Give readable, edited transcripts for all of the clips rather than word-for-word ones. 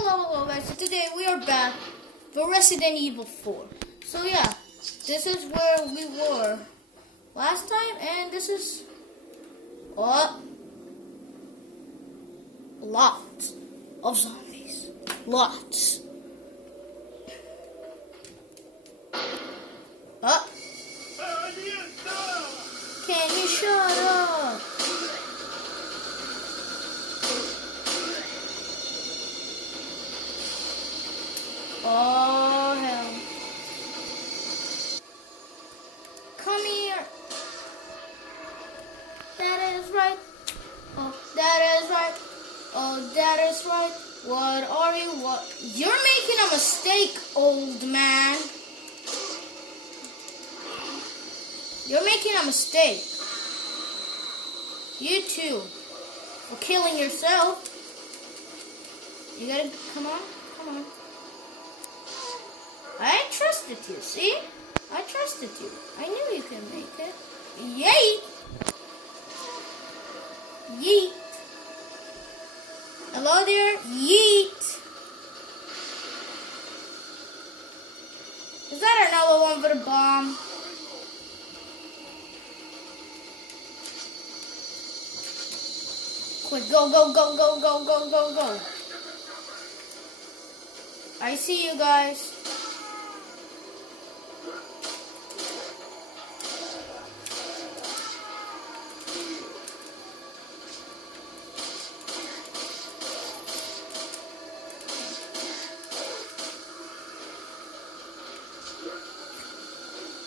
Hello guys, so today we are back for Resident Evil 4. So yeah, this is where we were last time, and this is lots of zombies. Lots. Can you shut up? Oh, hell. Come here. That is right. Oh, that is right. Oh, that is right. What are you? What? You're making a mistake, old man. You're making a mistake. You too. For killing yourself. You gotta, come on. Come on. I trusted you, see? I trusted you. I knew you could make it. Yeet! Yeet! Hello there? Yeet! Is that another one for the bomb? Quick, go, go, go, go, go, go, go, go. I see you guys.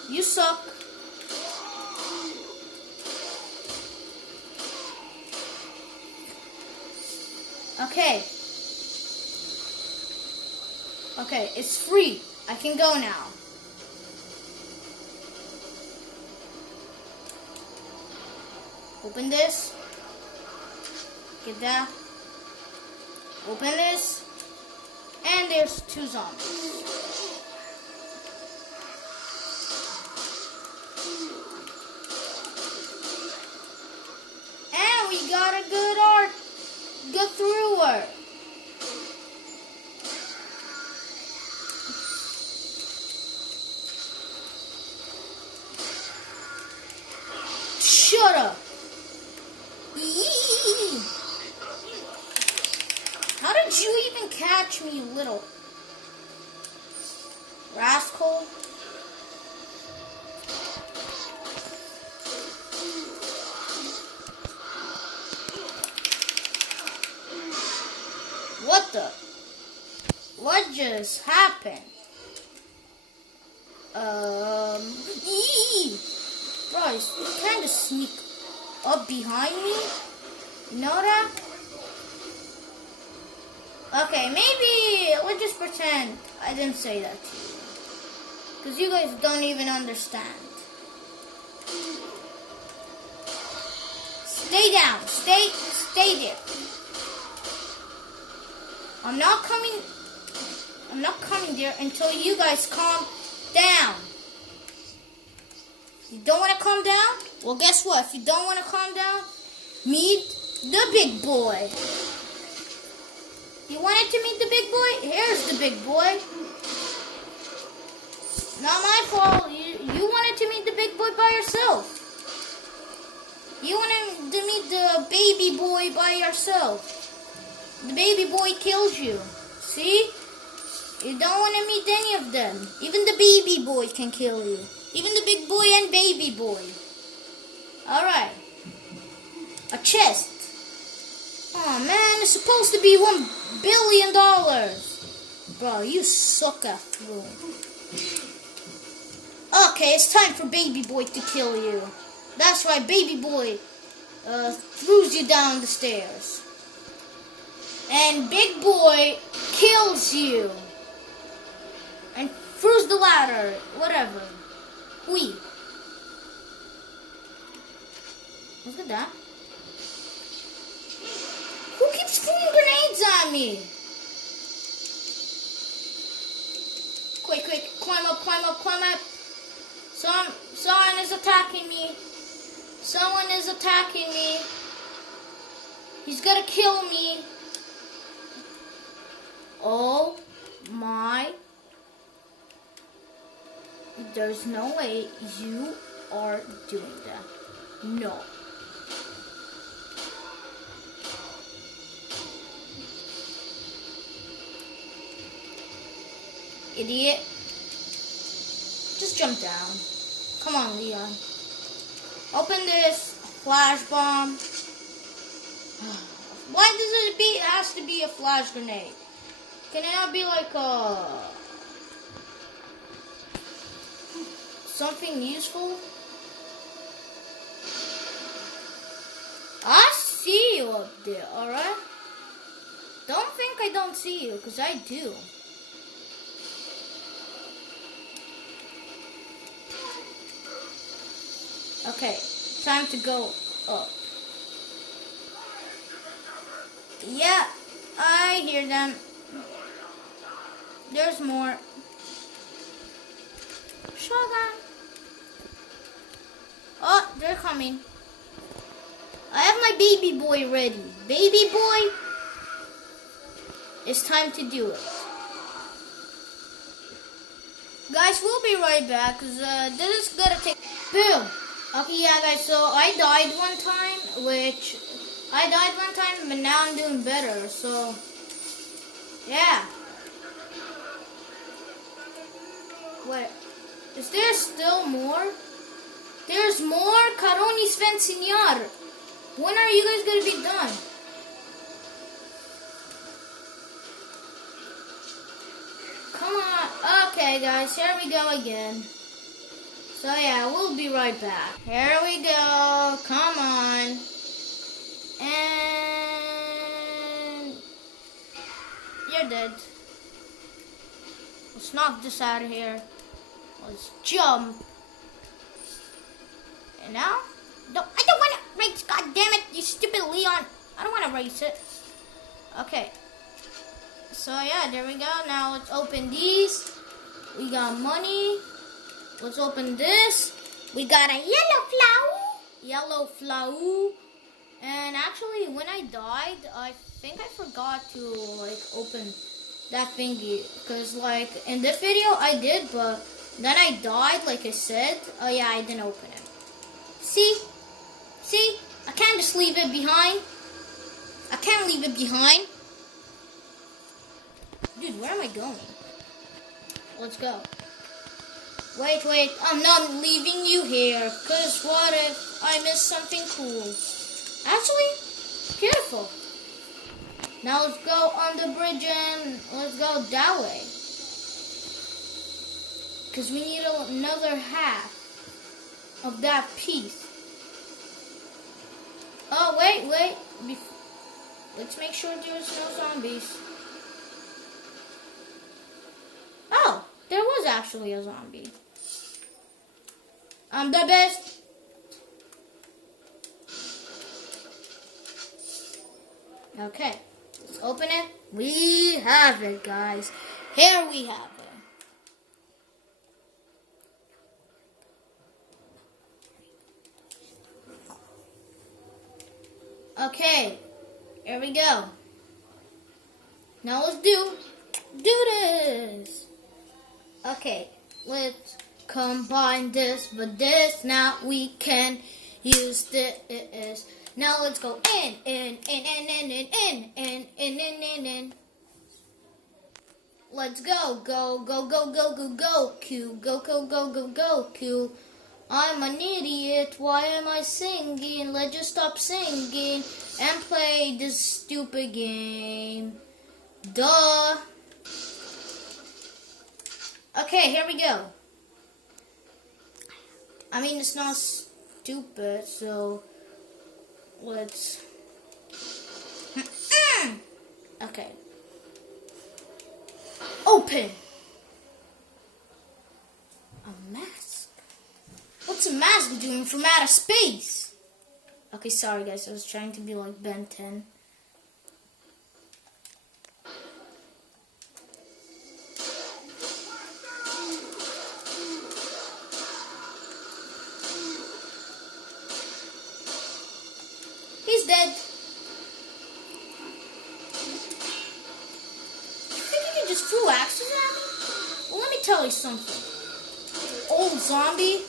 You suck. Okay. Okay, it's free. I can go now. Open this. Get that. Open this. And there's 2 zombies. And we got a good art. Go through her. Shut up. Eee. How did you even catch me, you little rascal? What just happened? Bro, you kind of sneak up behind me. You know that? Okay, maybe let's just pretend I didn't say that to you. Because you guys don't even understand. Stay down. Stay there. I'm not coming there until you guys calm down. You don't want to calm down? Well, guess what? If you don't want to calm down, meet the big boy. You wanted to meet the big boy? Here's the big boy. Not my fault. You wanted to meet the big boy by yourself. You wanted to meet the baby boy by yourself. The baby boy killed you. See? You don't want to meet any of them. Even the baby boy can kill you. Even the big boy and baby boy. Alright. A chest. Oh man, it's supposed to be $1 billion. Bro, you suck at throwing. Okay, it's time for baby boy to kill you. That's right, baby boy throws you down the stairs. And big boy kills you. And throws the ladder. Whatever. Whee. Look at that. Who keeps throwing grenades at me? Quick. Climb up. Someone is attacking me. Someone is attacking me. He's gonna kill me. Oh my. There's no way you are doing that. No. Idiot. Just jump down. Come on, Leon. Open this flash bomb. Why does it has to be a flash grenade? Can it not be like something useful? I see you up there, alright? Don't think I don't see you, because I do. Okay, time to go up. Yeah, I hear them. There's more. Shotgun. Oh, they're coming. I have my baby boy ready. Baby boy, it's time to do it. Guys, we'll be right back, because this is gonna take... Boom! Okay, yeah, guys, so I died one time, but now I'm doing better, so... Yeah. Wait, is there still more? There's more? Caroni Sven Signor. When are you guys gonna be done? Come on. Okay, guys, here we go again. So yeah, we'll be right back. Here we go. Come on. And you're dead. Let's knock this out of here. Let's jump. And now? I don't want to race. God damn it, you stupid Leon. I don't want to race it. Okay. So yeah, there we go. Now let's open these. We got money. Let's open this. We got a yellow flower. Yellow flower. And actually, when I died, I think I forgot to like open that thingy. Because like in this video I did, but then I died like I said. Oh yeah, I didn't open it. See? See? I can't just leave it behind. I can't leave it behind. Dude, where am I going? Let's go. Wait, I'm not leaving you here. Because what if I miss something cool? Actually, beautiful. Now let's go on the bridge and let's go that way. Because we need another half of that piece. Oh, wait. Let's make sure there's no zombies. Oh, there was actually a zombie. I'm the best. Okay, let's open it. We have it, guys. Here we have it. Okay, here we go. Now let's do this. Okay, let's combine this with this. Now we can use this. Now let's go in. Let's go. Go, Q. Go, Q. I'm an idiot. Why am I singing? Let's just stop singing and play this stupid game. Duh. Okay, here we go. I mean, it's not stupid, so let's... Okay. Open. A mask. What's a mask doing from outer space? Okay, sorry guys, I was trying to be like Ben 10. He's dead. just threw axes at me? Well, let me tell you something. Old zombie.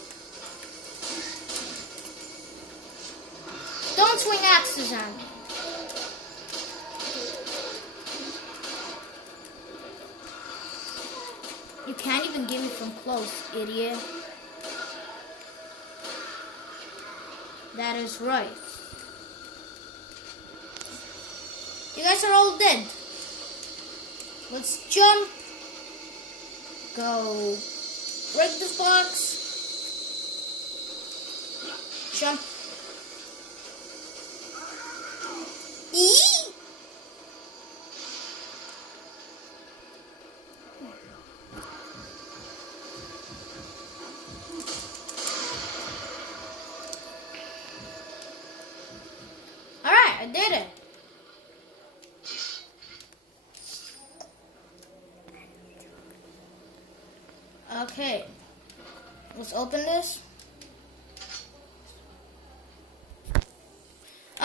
Don't swing axes at me. You can't even get me from close, idiot. That is right. You guys are all dead. Let's jump. Go. Break this box. Jump. Eee! Alright, I did it. Okay, let's open this.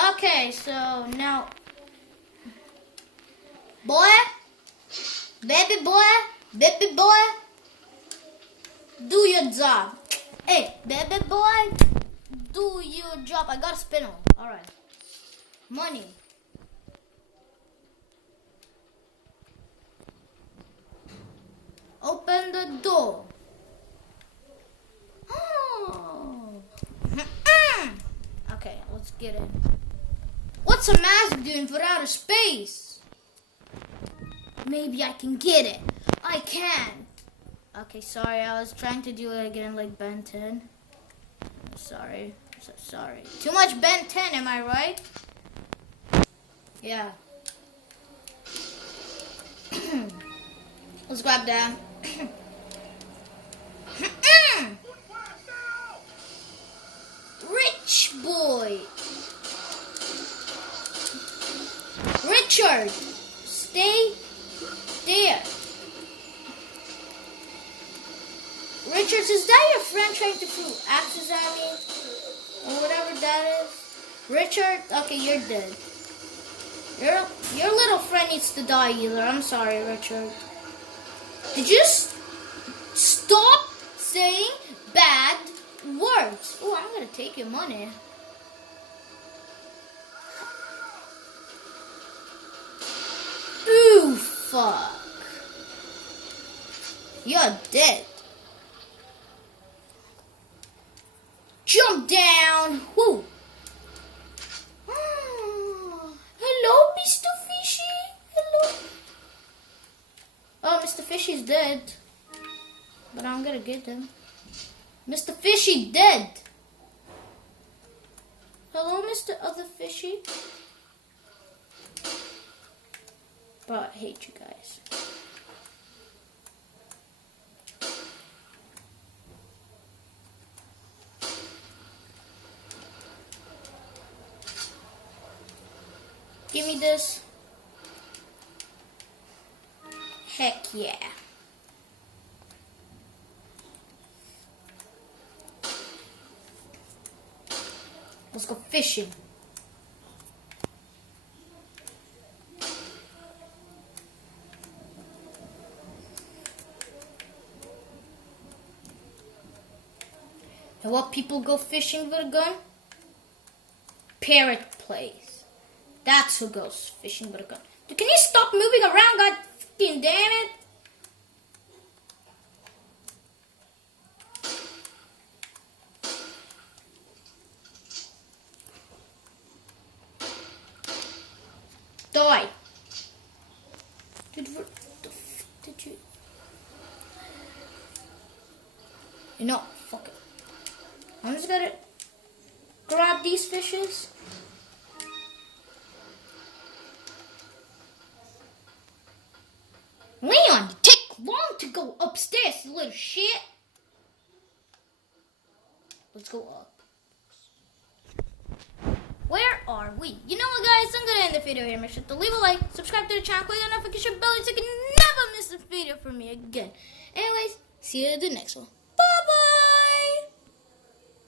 Okay, so now, baby boy, do your job. Hey, baby boy, do your job. I got a spinel. All right, money. Open the door. Oh. Okay, let's get in. What's a mask doing for outer space? Maybe I can get it. I can. Okay, sorry. I was trying to do it again like Ben 10. Sorry. So sorry. Too much Ben 10, am I right? Yeah. Let's grab that. Rich boy. Richard, stay there. Richard, is that your friend trying to throw axes at me? Or whatever that is? Richard? Okay, you're dead. Your little friend needs to die either. I'm sorry, Richard. Did you stop saying bad words? Oh, I'm gonna take your money. Ooh, fuck. You're dead. Jump down. Whoo. Hello, Mr. Fishy. Hello. Oh, Mr. Fishy's dead. But I'm gonna get him. Mr. Fishy dead. Hello, Mr. Other Fishy. Bro, I hate you guys. Give me this. Heck yeah. Let's go fishing. And what people go fishing with a gun? Parrot Plays. That's who goes fishing with a gun. Dude, can you stop moving around, god fucking damn it? Die. Dude, what the fuck did you... You know, fuck it. I'm just gonna grab these fishes. Leon, you take long to go upstairs, you little shit. Let's go up. Where are we? You know what, guys? I'm gonna end the video here. Make sure to leave a like, subscribe to the channel, click the notification bell so you can never miss a video from me again. Anyways, see you in the next one.